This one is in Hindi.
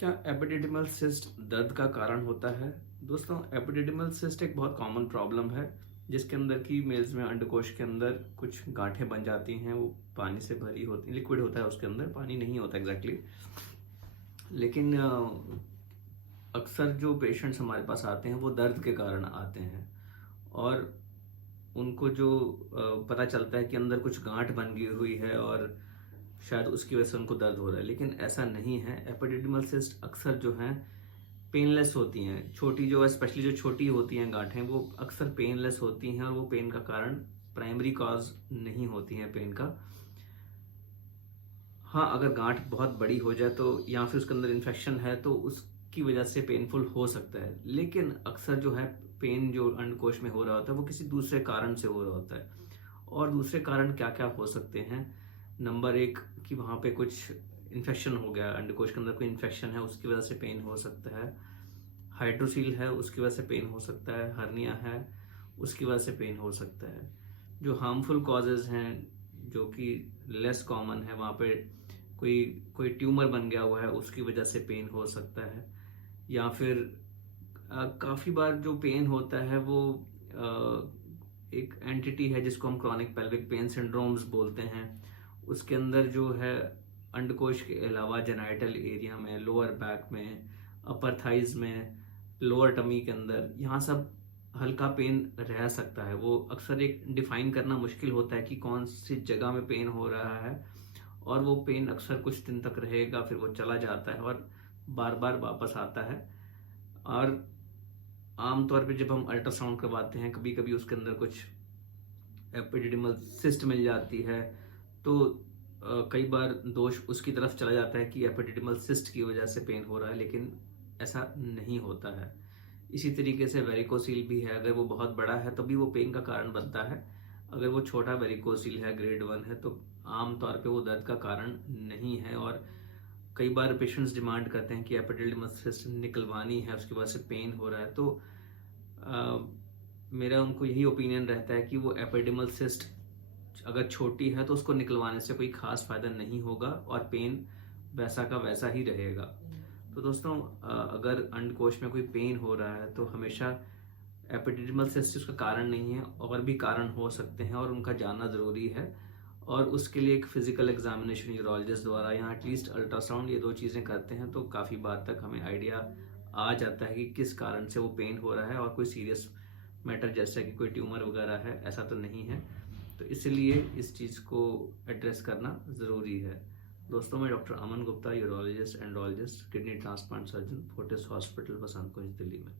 क्या एपिडिडिमल सिस्ट दर्द का कारण होता है? दोस्तों, एपिडिडिमल सिस्ट एक बहुत कॉमन प्रॉब्लम है जिसके अंदर की मेल्स में अंडकोश के अंदर कुछ गांठें बन जाती हैं। वो पानी से भरी होती, लिक्विड होता है उसके अंदर, पानी नहीं होता एग्जैक्टली। लेकिन अक्सर जो पेशेंट्स हमारे पास आते हैं वो दर्द के कारण आते हैं और उनको जो पता चलता है कि अंदर कुछ गांठ बन गई हुई है और शायद उसकी वजह से उनको दर्द हो रहा है, लेकिन ऐसा नहीं है। एपिडिडिमल सिस्ट अक्सर जो हैं पेनलेस होती हैं। छोटी जो स्पेशली जो छोटी होती हैं गांठें, वो अक्सर पेनलेस होती हैं और वो पेन का कारण प्राइमरी कॉज नहीं होती हैं पेन का। हाँ, अगर गांठ बहुत बड़ी हो जाए तो या फिर उसके अंदर इन्फेक्शन है तो उसकी वजह से पेनफुल हो सकता है, लेकिन अक्सर जो है पेन जो अंडकोश में हो रहा होता है वो किसी दूसरे कारण से हो रहा होता है। और दूसरे कारण क्या क्या हो सकते हैं? नंबर एक, कि वहाँ पे कुछ इन्फेक्शन हो गया, अंडकोश के अंदर कोई इन्फेक्शन है उसकी वजह से पेन हो सकता है। हाइड्रोसील है उसकी वजह से पेन हो सकता है। हर्निया है उसकी वजह से पेन हो सकता है। जो हार्मफुल कॉजेज हैं जो कि लेस कॉमन है, वहाँ पे कोई कोई ट्यूमर बन गया हुआ है उसकी वजह से पेन हो सकता है। या फिर काफ़ी बार जो पेन होता है वो एक एंटिटी है जिसको हम क्रॉनिक पेल्विक पेन सिंड्रोम्स बोलते हैं। उसके अंदर जो है अंडकोश के अलावा जेनाइटल एरिया में, लोअर बैक में, अपर थाइज में, लोअर टमी के अंदर, यहाँ सब हल्का पेन रह सकता है। वो अक्सर एक डिफाइन करना मुश्किल होता है कि कौन सी जगह में पेन हो रहा है, और वो पेन अक्सर कुछ दिन तक रहेगा, फिर वो चला जाता है और बार बार वापस आता है। और आमतौर पे जब हम अल्ट्रासाउंड करवाते हैं, कभी कभी उसके अंदर कुछ एपिडिडिमल सिस्ट मिल जाती है तो कई बार दोष उसकी तरफ चला जाता है कि एपिडिडिमल सिस्ट की वजह से पेन हो रहा है, लेकिन ऐसा नहीं होता है। इसी तरीके से वेरिकोसील भी है, अगर वो बहुत बड़ा है तभी वो पेन का कारण बनता है। अगर वो छोटा वेरिकोसील है, ग्रेड 1 है, तो आमतौर पे वो दर्द का कारण नहीं है। और कई बार पेशेंट्स डिमांड करते हैं कि एपिडिडिमल सिस्ट निकलवानी है, उसकी वजह से पेन हो रहा है, तो मेरा उनको यही ओपिनियन रहता है कि वो एपिडिडिमल सिस्ट अगर छोटी है तो उसको निकलवाने से कोई खास फायदा नहीं होगा और पेन वैसा का वैसा ही रहेगा। तो दोस्तों, अगर अंडकोश में कोई पेन हो रहा है तो हमेशा एपिडिडिमल सिस्ट उसका कारण नहीं है, और भी कारण हो सकते हैं और उनका जानना ज़रूरी है। और उसके लिए एक फिजिकल एग्जामिनेशन यूरोलॉजिस्ट द्वारा या एटलीस्ट अल्ट्रासाउंड, ये दो चीज़ें करते हैं तो काफ़ी बार तक हमें आइडिया आ जाता है कि किस कारण से वो पेन हो रहा है, और कोई सीरियस मैटर जैसे कि कोई ट्यूमर वगैरह है ऐसा तो नहीं है। तो इसलिए इस चीज़ को एड्रेस करना ज़रूरी है। दोस्तों, मैं doctor Aman Gupta, urologist andrologist, kidney transplant surgeon, Fortis hospital, Basant Kunj, Delhi में।